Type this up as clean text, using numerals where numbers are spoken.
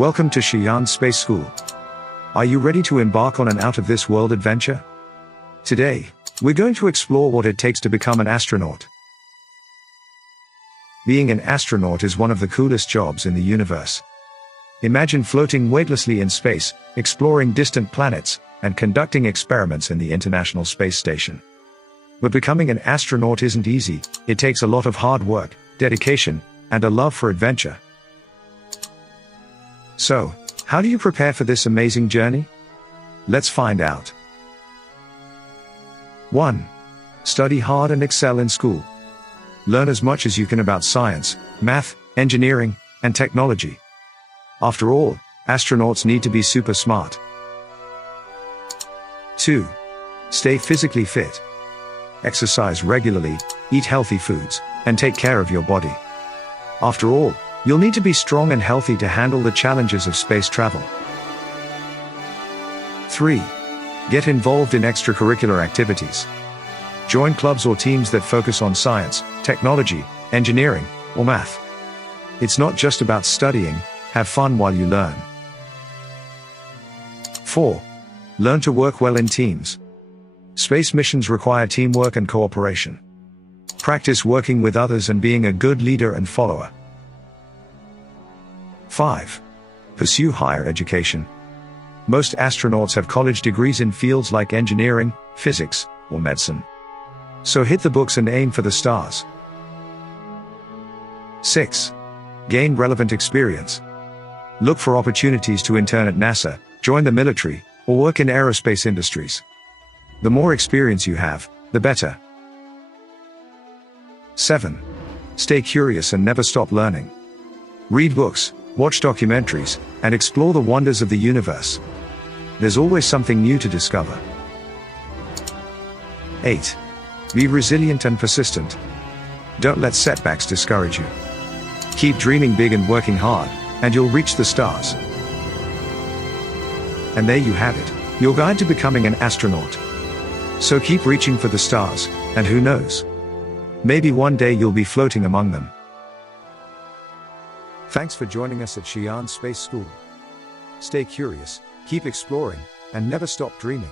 Welcome to Shayan Space School. Are you ready to embark on an out-of-this-world adventure? Today, we're going to explore what it takes to become an astronaut. Being an astronaut is one of the coolest jobs in the universe. Imagine floating weightlessly in space, exploring distant planets, and conducting experiments in the International Space Station. But becoming an astronaut isn't easy. It takes a lot of hard work, dedication, and a love for adventure. So, how do you prepare for this amazing journey? Let's find out. 1. Study hard and excel in school. Learn as much as you can about science, math, engineering, and technology. After all, astronauts need to be super smart. 2. Stay physically fit. Exercise regularly, eat healthy foods, and take care of your body. After all, you'll need to be strong and healthy to handle the challenges of space travel. 3. Get involved in extracurricular activities. Join clubs or teams that focus on science, technology, engineering, or math. It's not just about studying, have fun while you learn. 4. Learn to work well in teams. Space missions require teamwork and cooperation. Practice working with others and being a good leader and follower. 5. Pursue higher education. Most astronauts have college degrees in fields like engineering, physics, or medicine. So hit the books and aim for the stars. 6. Gain relevant experience. Look for opportunities to intern at NASA, join the military, or work in aerospace industries. The more experience you have, the better. 7. Stay curious and never stop learning. Read books, watch documentaries, and explore the wonders of the universe. There's always something new to discover. 8. Be resilient and persistent. Don't let setbacks discourage you. Keep dreaming big and working hard, and you'll reach the stars. And there you have it, your guide to becoming an astronaut. So keep reaching for the stars, and who knows? Maybe one day you'll be floating among them. Thanks for joining us at Shayan Space School. Stay curious, keep exploring, and never stop dreaming.